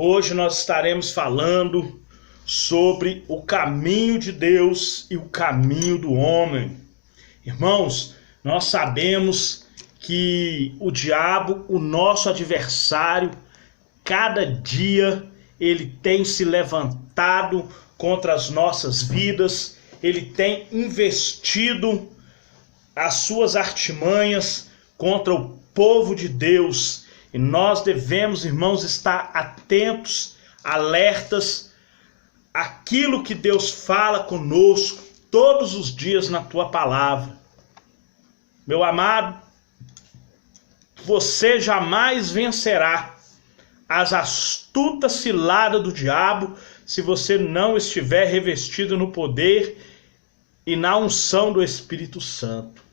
Hoje nós estaremos falando sobre o caminho de Deus e o caminho do homem. Irmãos, nós sabemos que o diabo, o nosso adversário, cada dia ele tem se levantado contra as nossas vidas, ele tem investido as suas artimanhas contra o povo de Deus. E nós devemos, irmãos, estar atentos, alertas, àquilo que Deus fala conosco todos os dias na tua palavra. Meu amado, você jamais vencerá as astutas ciladas do diabo se você não estiver revestido no poder e na unção do Espírito Santo.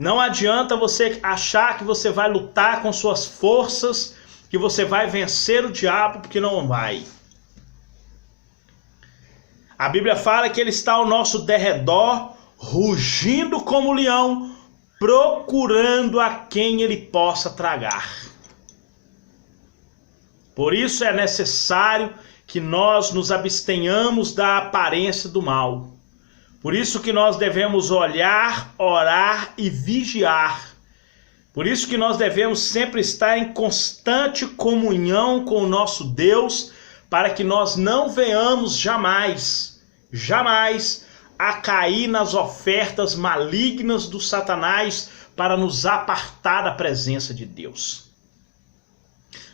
Não adianta você achar que você vai lutar com suas forças, que você vai vencer o diabo, porque não vai. A Bíblia fala que ele está ao nosso derredor, rugindo como leão, procurando a quem ele possa tragar. Por isso é necessário que nós nos abstenhamos da aparência do mal. Por isso que nós devemos olhar, orar e vigiar. Por isso que nós devemos sempre estar em constante comunhão com o nosso Deus, para que nós não venhamos jamais a cair nas ofertas malignas do Satanás para nos apartar da presença de Deus.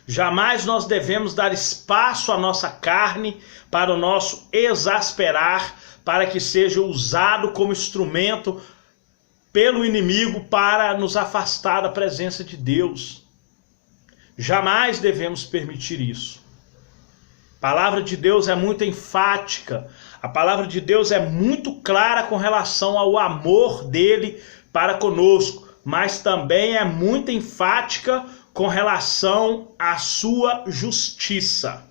Jamais nós devemos dar espaço à nossa carne para o nosso exasperar, para que seja usado como instrumento pelo inimigo para nos afastar da presença de Deus. Jamais devemos permitir isso. A palavra de Deus é muito enfática, a palavra de Deus é muito clara com relação ao amor dele para conosco, mas também é muito enfática com relação à sua justiça.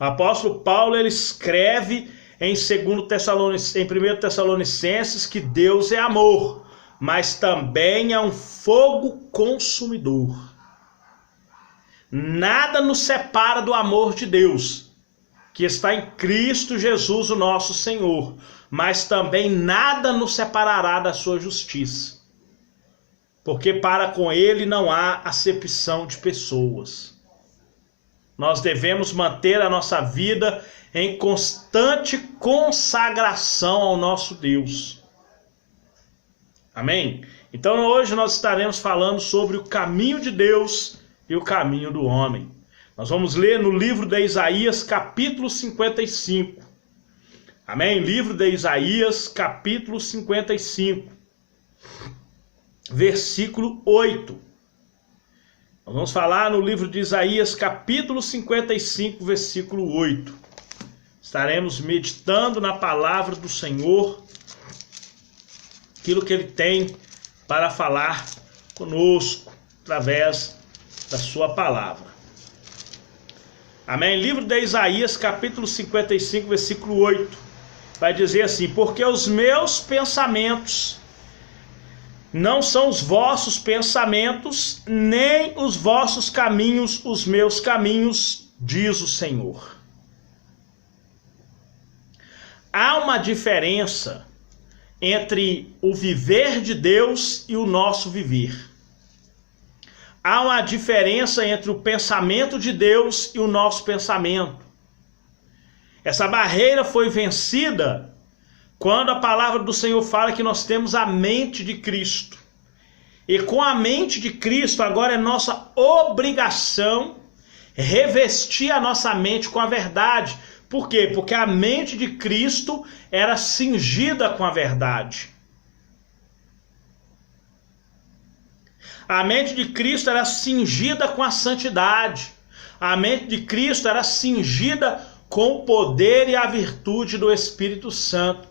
O apóstolo Paulo ele escreve em 1 Tessalonicenses que Deus é amor, mas também é um fogo consumidor. Nada nos separa do amor de Deus, que está em Cristo Jesus, o nosso Senhor, mas também nada nos separará da sua justiça, porque para com ele não há acepção de pessoas. Nós devemos manter a nossa vida em constante consagração ao nosso Deus. Amém? Então hoje nós estaremos falando sobre o caminho de Deus e o caminho do homem. Nós vamos ler no livro de Isaías, capítulo 55. Amém? Livro de Isaías, capítulo 55, versículo 8. Nós vamos falar no livro de Isaías, capítulo 55, versículo 8. Estaremos meditando na palavra do Senhor, aquilo que Ele tem para falar conosco, através da sua palavra. Amém? Livro de Isaías, capítulo 55, versículo 8. Vai dizer assim: porque os meus pensamentos não são os vossos pensamentos, nem os vossos caminhos, os meus caminhos, diz o Senhor. Há uma diferença entre o viver de Deus e o nosso viver. Há uma diferença entre o pensamento de Deus e o nosso pensamento. Essa barreira foi vencida quando a palavra do Senhor fala que nós temos a mente de Cristo. E com a mente de Cristo, agora é nossa obrigação revestir a nossa mente com a verdade. Por quê? Porque a mente de Cristo era cingida com a verdade. A mente de Cristo era cingida com a santidade. A mente de Cristo era cingida com o poder e a virtude do Espírito Santo.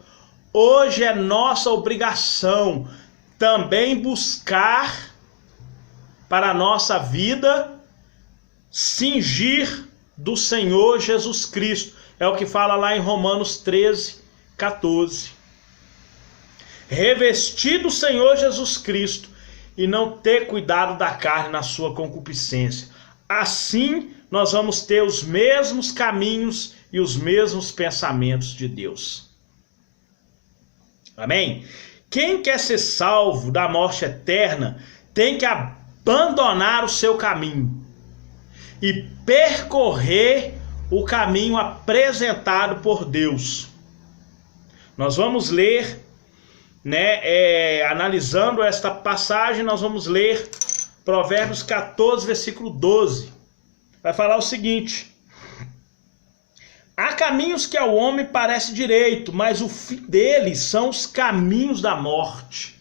Hoje é nossa obrigação também buscar para a nossa vida cingir do Senhor Jesus Cristo. É o que fala lá em Romanos 13, 14. Revestir do Senhor Jesus Cristo e não ter cuidado da carne na sua concupiscência. Assim, nós vamos ter os mesmos caminhos e os mesmos pensamentos de Deus. Amém? Quem quer ser salvo da morte eterna tem que abandonar o seu caminho e percorrer o caminho apresentado por Deus. Nós vamos ler, analisando esta passagem, nós vamos ler Provérbios 14, versículo 12. Vai falar o seguinte: há caminhos que ao homem parece direito, mas o fim deles são os caminhos da morte.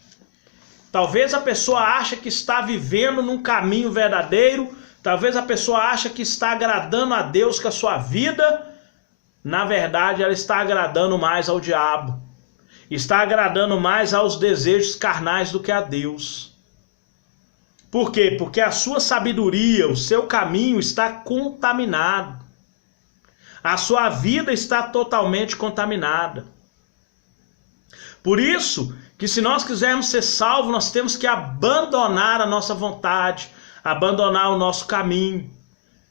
Talvez a pessoa ache que está vivendo num caminho verdadeiro, talvez a pessoa ache que está agradando a Deus com a sua vida. Na verdade, ela está agradando mais ao diabo. Está agradando mais aos desejos carnais do que a Deus. Por quê? Porque a sua sabedoria, o seu caminho está contaminado. A sua vida está totalmente contaminada. Por isso que se nós quisermos ser salvos, nós temos que abandonar a nossa vontade, abandonar o nosso caminho.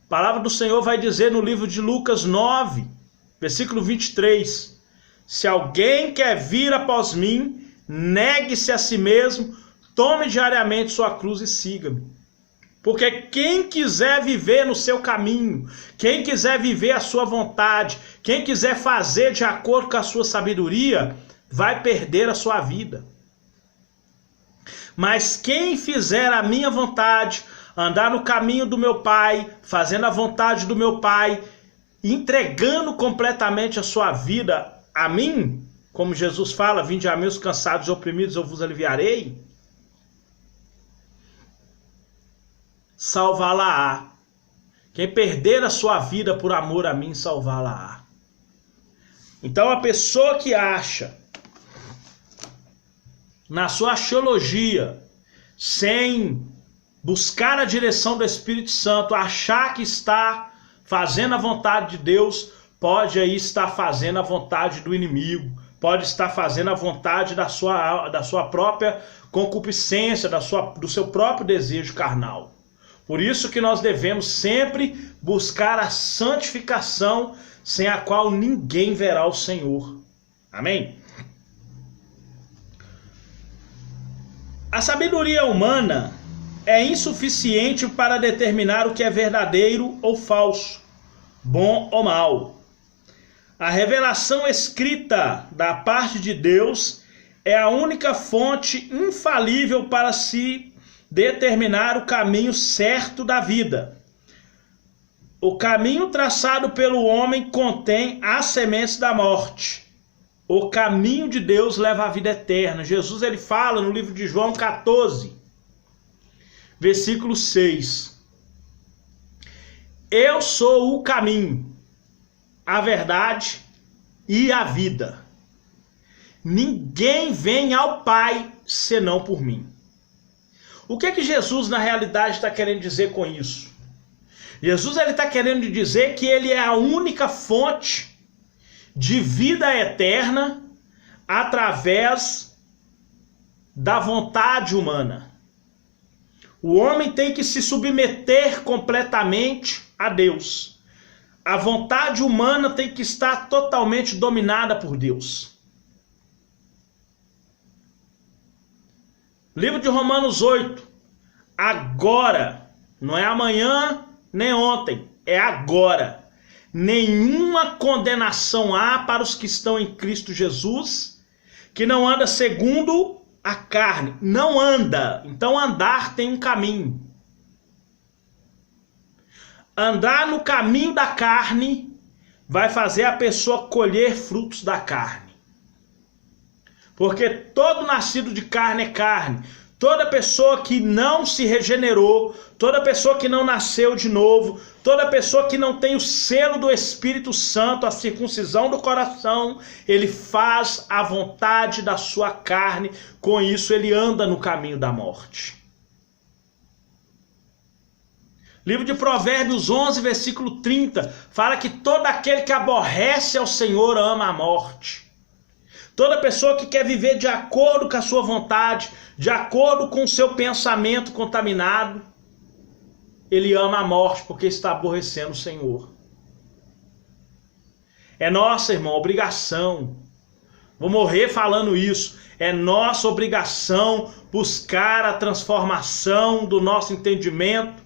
A palavra do Senhor vai dizer no livro de Lucas 9, versículo 23, se alguém quer vir após mim, negue-se a si mesmo, tome diariamente sua cruz e siga-me. Porque quem quiser viver no seu caminho, quem quiser viver a sua vontade, quem quiser fazer de acordo com a sua sabedoria, vai perder a sua vida. Mas quem fizer a minha vontade, andar no caminho do meu Pai, fazendo a vontade do meu Pai, entregando completamente a sua vida a mim, como Jesus fala, vinde a mim os cansados e oprimidos, eu vos aliviarei, salvá-la-á. Quem perder a sua vida por amor a mim, salvá-la-á. Então a pessoa que acha, na sua axiologia, sem buscar a direção do Espírito Santo, achar que está fazendo a vontade de Deus, pode aí estar fazendo a vontade do inimigo, pode estar fazendo a vontade da sua própria concupiscência, do seu próprio desejo carnal. Por isso que nós devemos sempre buscar a santificação, sem a qual ninguém verá o Senhor. Amém? A sabedoria humana é insuficiente para determinar o que é verdadeiro ou falso, bom ou mal. A revelação escrita da parte de Deus é a única fonte infalível para se determinar o caminho certo da vida. O caminho traçado pelo homem contém as sementes da morte. O caminho de Deus leva à vida eterna. Jesus ele fala no livro de João 14, versículo 6. Eu sou o caminho, a verdade e a vida. Ninguém vem ao Pai senão por mim. O que Jesus na realidade está querendo dizer com isso? Jesus ele está querendo dizer que ele é a única fonte de vida eterna através da vontade humana. O homem tem que se submeter completamente a Deus. A vontade humana tem que estar totalmente dominada por Deus. Livro de Romanos 8. Agora, não é amanhã nem ontem, é agora. Nenhuma condenação há para os que estão em Cristo Jesus, que não anda segundo a carne. Não anda. Então andar tem um caminho. Andar no caminho da carne vai fazer a pessoa colher frutos da carne. Porque todo nascido de carne é carne. Toda pessoa que não se regenerou, toda pessoa que não nasceu de novo, toda pessoa que não tem o selo do Espírito Santo, a circuncisão do coração, ele faz a vontade da sua carne, com isso ele anda no caminho da morte. Livro de Provérbios 11, versículo 30, fala que todo aquele que aborrece ao Senhor ama a morte. Toda pessoa que quer viver de acordo com a sua vontade, de acordo com o seu pensamento contaminado, ele ama a morte porque está aborrecendo o Senhor. É nossa, irmão, obrigação. Vou morrer falando isso. É nossa obrigação buscar a transformação do nosso entendimento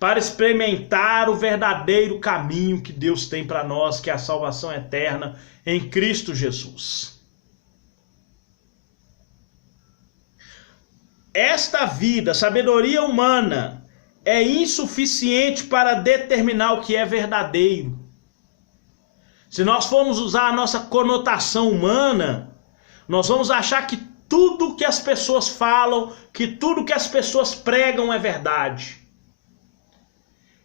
para experimentar o verdadeiro caminho que Deus tem para nós, que é a salvação eterna em Cristo Jesus. Esta vida, sabedoria humana, é insuficiente para determinar o que é verdadeiro. Se nós formos usar a nossa conotação humana, nós vamos achar que tudo que as pessoas falam, que tudo que as pessoas pregam é verdade.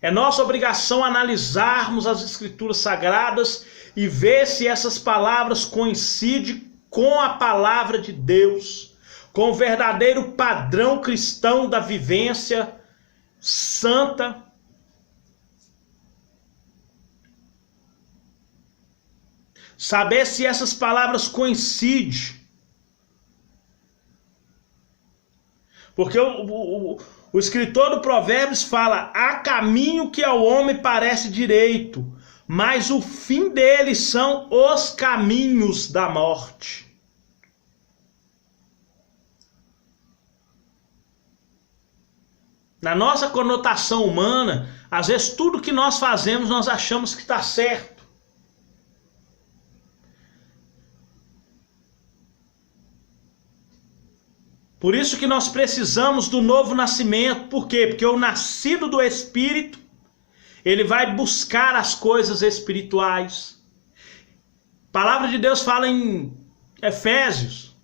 É nossa obrigação analisarmos as Escrituras Sagradas e ver se essas palavras coincidem com a palavra de Deus, com o verdadeiro padrão cristão da vivência santa. Saber se essas palavras coincidem. Porque o escritor do Provérbios fala: há caminho que ao homem parece direito, mas o fim dele são os caminhos da morte. Na nossa conotação humana, às vezes tudo que nós fazemos nós achamos que está certo. Por isso que nós precisamos do novo nascimento. Por quê? Porque o nascido do Espírito, ele vai buscar as coisas espirituais. A palavra de Deus fala em Efésios,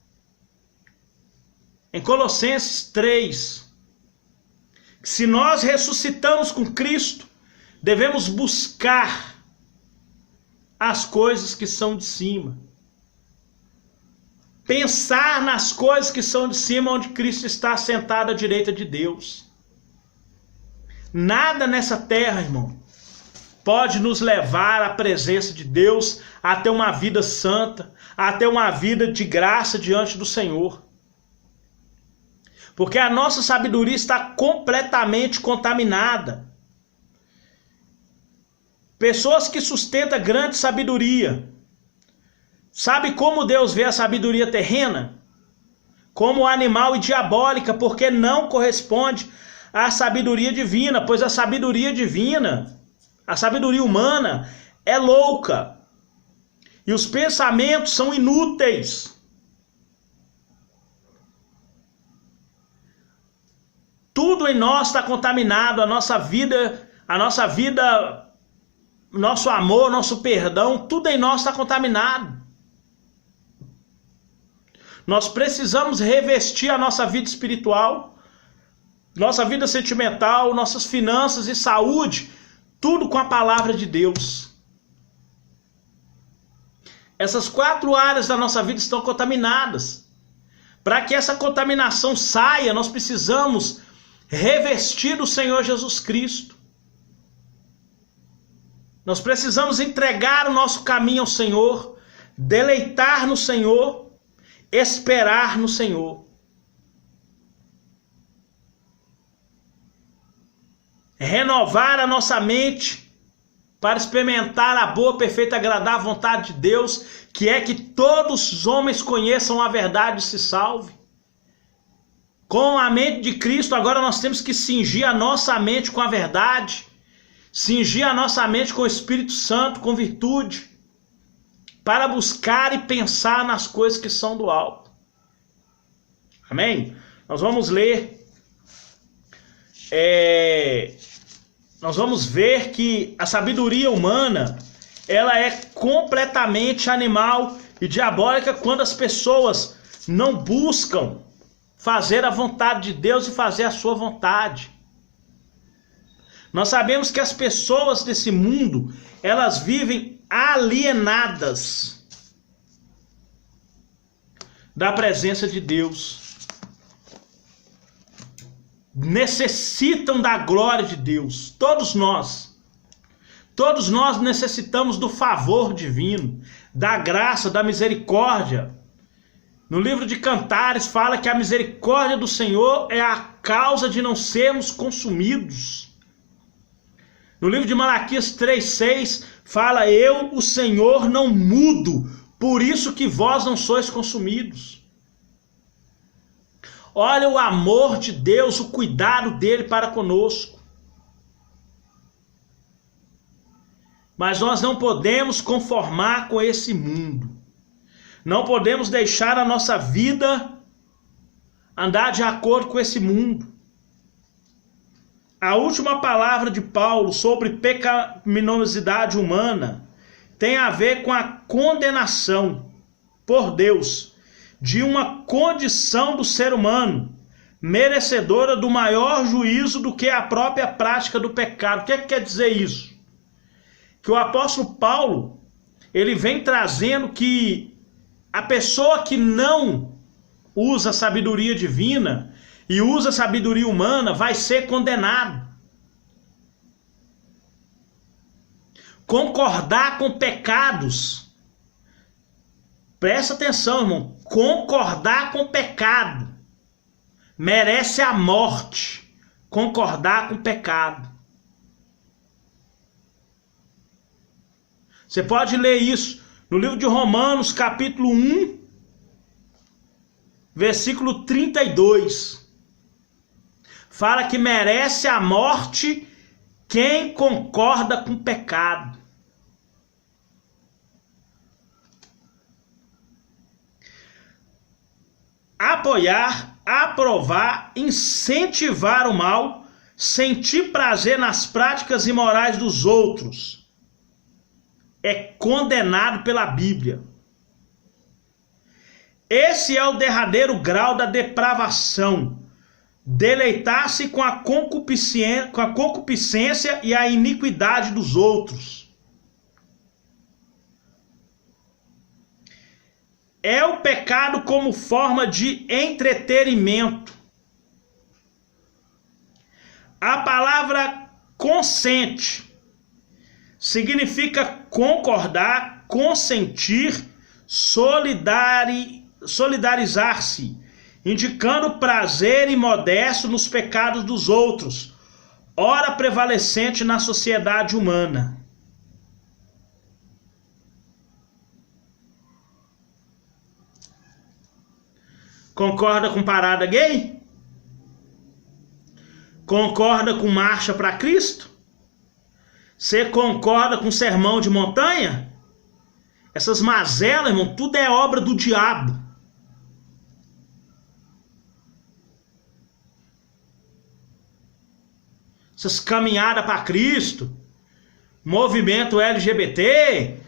em Colossenses 3, que se nós ressuscitamos com Cristo, devemos buscar as coisas que são de cima. Pensar nas coisas que são de cima, onde Cristo está sentado à direita de Deus. Nada nessa terra, irmão, pode nos levar à presença de Deus, a ter uma vida santa, a ter uma vida de graça diante do Senhor. Porque a nossa sabedoria está completamente contaminada. Pessoas que sustentam grande sabedoria, sabe como Deus vê a sabedoria terrena? Como animal e diabólica, porque não corresponde à sabedoria divina, pois a sabedoria divina, a sabedoria humana é louca. E os pensamentos são inúteis. Tudo em nós está contaminado, a nossa vida, nosso amor, nosso perdão, tudo em nós está contaminado. Nós precisamos revestir a nossa vida espiritual, nossa vida sentimental, nossas finanças e saúde, tudo com a palavra de Deus. Essas 4 áreas da nossa vida estão contaminadas. Para que essa contaminação saia, nós precisamos revestir o Senhor Jesus Cristo. Nós precisamos entregar o nosso caminho ao Senhor, deleitar no Senhor, esperar no Senhor. Renovar a nossa mente para experimentar a boa, perfeita e agradável vontade de Deus, que é que todos os homens conheçam a verdade e se salvem. Com a mente de Cristo, agora nós temos que cingir a nossa mente com a verdade, cingir a nossa mente com o Espírito Santo, com virtude, para buscar e pensar nas coisas que são do alto. Amém? Nós vamos ler, nós vamos ver que a sabedoria humana, ela é completamente animal e diabólica quando as pessoas não buscam fazer a vontade de Deus e fazer a sua vontade. Nós sabemos que as pessoas desse mundo, elas vivem alienadas da presença de Deus. Necessitam da glória de Deus. Todos nós necessitamos do favor divino, da graça, da misericórdia. No livro de Cantares fala que a misericórdia do Senhor é a causa de não sermos consumidos. No livro de Malaquias 3,6 fala: eu, o Senhor, não mudo, por isso que vós não sois consumidos. Olha o amor de Deus, o cuidado dele para conosco. Mas nós não podemos conformar com esse mundo. Não podemos deixar a nossa vida andar de acordo com esse mundo. A última palavra de Paulo sobre pecaminosidade humana tem a ver com a condenação por Deus de uma condição do ser humano merecedora do maior juízo do que a própria prática do pecado. O que quer dizer isso? Que o apóstolo Paulo, ele vem trazendo que a pessoa que não usa a sabedoria divina e usa a sabedoria humana vai ser condenado. Concordar com pecados. Presta atenção, irmão. Concordar com pecado merece a morte. Concordar com pecado. Você pode ler isso no livro de Romanos, capítulo 1, versículo 32. Fala que merece a morte quem concorda com pecado. Apoiar, aprovar, incentivar o mal, sentir prazer nas práticas imorais dos outros é condenado pela Bíblia. Esse é o derradeiro grau da depravação. Deleitar-se com a concupiscência e a iniquidade dos outros. É o pecado como forma de entretenimento. A palavra consente significa concordar, consentir, solidarizar-se, indicando prazer imodesto nos pecados dos outros, ora prevalecente na sociedade humana. Concorda com parada gay? Concorda com marcha para Cristo? Você concorda com sermão de montanha? Essas mazelas, irmão, tudo é obra do diabo. Essas caminhadas para Cristo, movimento LGBT,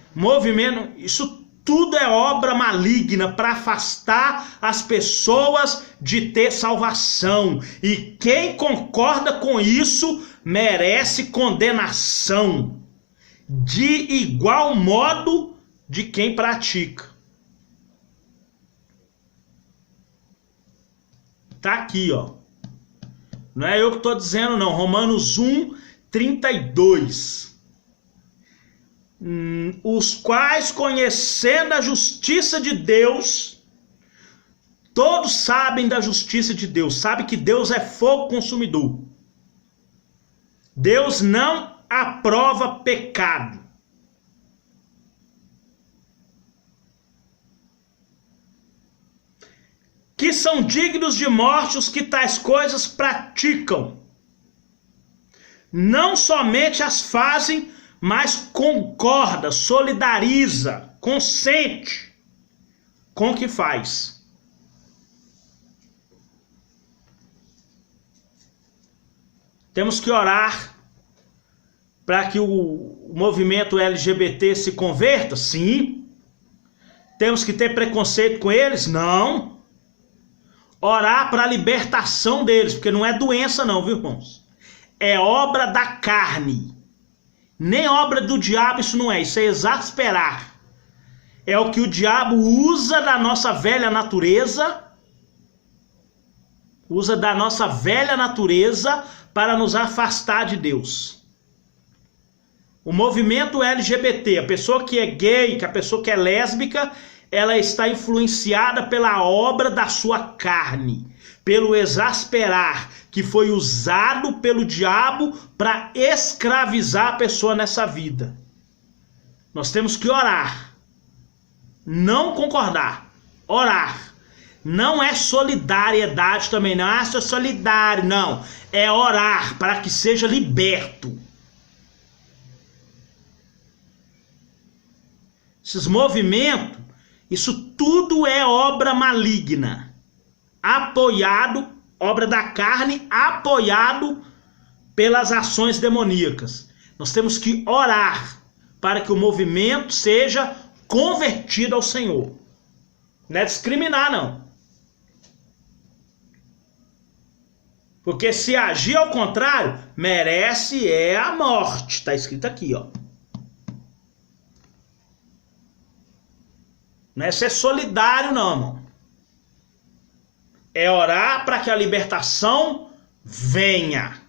isso tudo é obra maligna para afastar as pessoas de ter salvação. E quem concorda com isso merece condenação, de igual modo de quem pratica. Tá aqui, ó. Não é eu que estou dizendo, não. Romanos 1, 32. Os quais, conhecendo a justiça de Deus, todos sabem da justiça de Deus, sabem que Deus é fogo consumidor. Deus não aprova pecado. Que são dignos de morte os que tais coisas praticam. Não somente as fazem, mas concorda, solidariza, consente com o que faz. Temos que orar para que o movimento LGBT se converta? Sim. Temos que ter preconceito com eles? Não. Orar para a libertação deles, porque não é doença não, viu, irmãos? É obra da carne. Nem obra do diabo isso não é, isso é exasperar. É o que o diabo usa da nossa velha natureza, para nos afastar de Deus. O movimento LGBT, a pessoa que é gay, a pessoa que é lésbica, ela está influenciada pela obra da sua carne, pelo exasperar, que foi usado pelo diabo para escravizar a pessoa nessa vida. Nós temos que orar, não concordar, orar. Não é solidariedade também, não é solidário, não. É orar para que seja liberto. Esses movimentos, isso tudo é obra maligna, apoiado, obra da carne, apoiado pelas ações demoníacas. Nós temos que orar para que o movimento seja convertido ao Senhor. Não é discriminar, não. Porque se agir ao contrário, merece a morte. Está escrito aqui, ó. Não é ser solidário, não, irmão. É orar para que a libertação venha.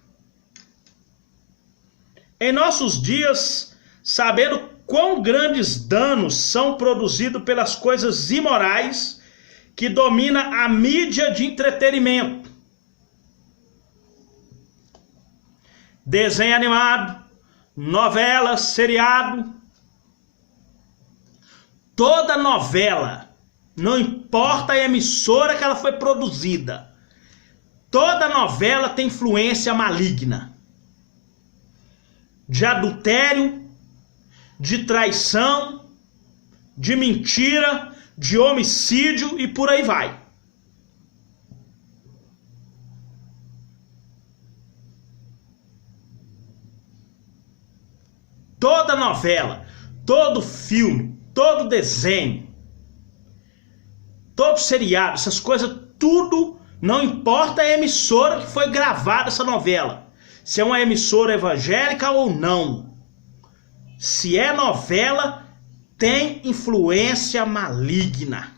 Em nossos dias, sabendo quão grandes danos são produzidos pelas coisas imorais que domina a mídia de entretenimento, desenho animado, novela, seriado, toda novela, não importa a emissora que ela foi produzida, toda novela tem influência maligna, de adultério, de traição, de mentira, de homicídio e por aí vai. Toda novela, todo filme, todo desenho, todo seriado, essas coisas, tudo, não importa a emissora que foi gravada essa novela, se é uma emissora evangélica ou não, se é novela, tem influência maligna.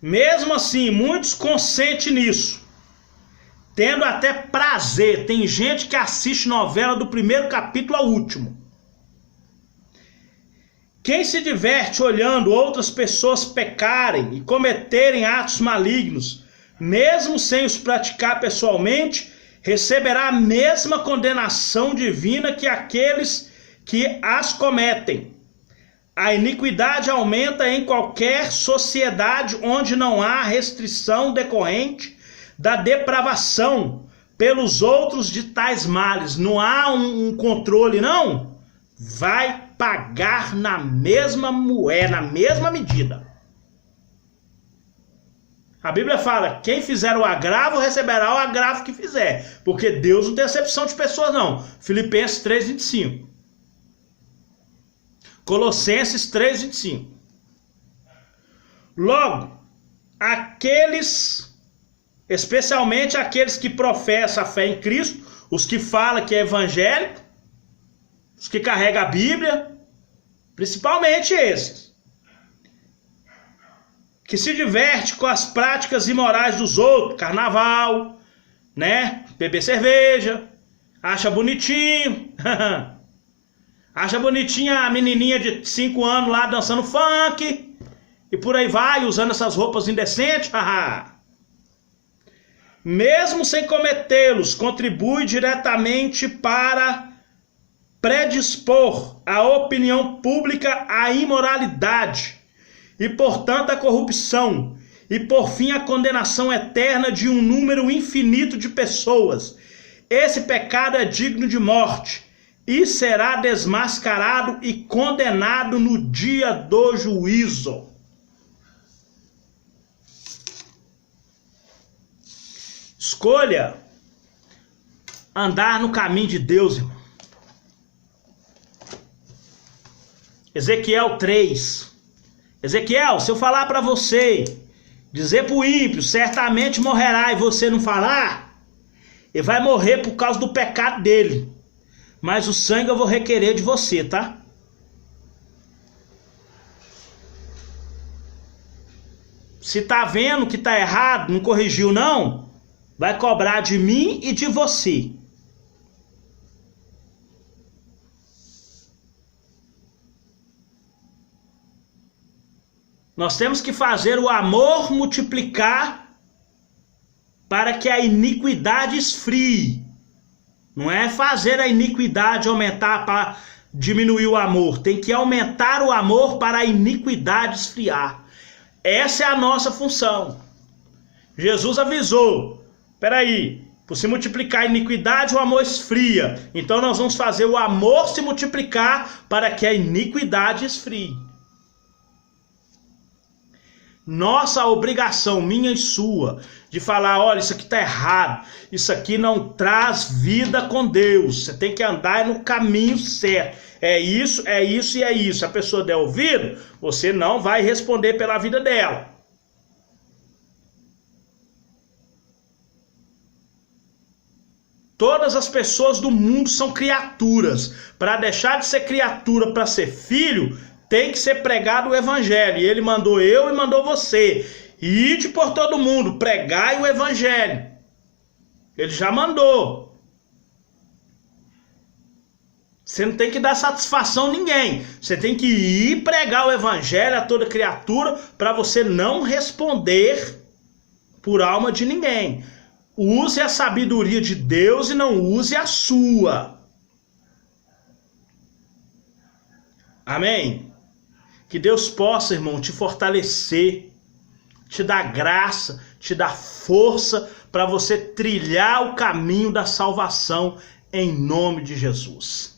Mesmo assim, muitos consentem nisso, tendo até prazer. Tem gente que assiste novela do primeiro capítulo ao último. Quem se diverte olhando outras pessoas pecarem e cometerem atos malignos, mesmo sem os praticar pessoalmente, receberá a mesma condenação divina que aqueles que as cometem. A iniquidade aumenta em qualquer sociedade onde não há restrição decorrente da depravação pelos outros de tais males. Não há um controle, não. Vai pagar na mesma moeda, na mesma medida. A Bíblia fala, quem fizer o agravo receberá o agravo que fizer. Porque Deus não tem acepção de pessoas, não. Filipenses 3:25. Colossenses 3:25. Logo, aqueles, especialmente aqueles que professam a fé em Cristo, os que falam que é evangélico, os que carregam a Bíblia, principalmente esses, que se diverte com as práticas imorais dos outros, carnaval, né? Beber cerveja, acha bonitinho, acha bonitinha a menininha de 5 anos lá dançando funk, e por aí vai, usando essas roupas indecentes, mesmo sem cometê-los, contribui diretamente para predispor a opinião pública à imoralidade, e portanto a corrupção, e por fim a condenação eterna de um número infinito de pessoas. Esse pecado é digno de morte, e será desmascarado e condenado no dia do juízo. Escolha andar no caminho de Deus, irmão. Ezequiel 3. Ezequiel, se eu falar para você, dizer para o ímpio, certamente morrerá, e você não falar, ele vai morrer por causa do pecado dele. Mas o sangue eu vou requerer de você, tá? Se tá vendo que tá errado, não corrigiu não, vai cobrar de mim e de você. Nós temos que fazer o amor multiplicar para que a iniquidade esfrie. Não é fazer a iniquidade aumentar para diminuir o amor. Tem que aumentar o amor para a iniquidade esfriar. Essa é a nossa função. Jesus avisou. Espera aí, por se multiplicar a iniquidade, o amor esfria. Então nós vamos fazer o amor se multiplicar para que a iniquidade esfrie. Nossa obrigação, minha e sua, de falar, olha, isso aqui está errado, isso aqui não traz vida com Deus, você tem que andar no caminho certo, é isso e é isso. Se a pessoa der ouvido, você não vai responder pela vida dela. Todas as pessoas do mundo são criaturas. Para deixar de ser criatura para ser filho, tem que ser pregado o evangelho. E ele mandou eu e mandou você. Ide por todo mundo, pregai o evangelho. Ele já mandou. Você não tem que dar satisfação a ninguém. Você tem que ir pregar o evangelho a toda criatura para você não responder por alma de ninguém. Use a sabedoria de Deus e não use a sua. Amém? Que Deus possa, irmão, te fortalecer, te dar graça, te dar força para você trilhar o caminho da salvação em nome de Jesus.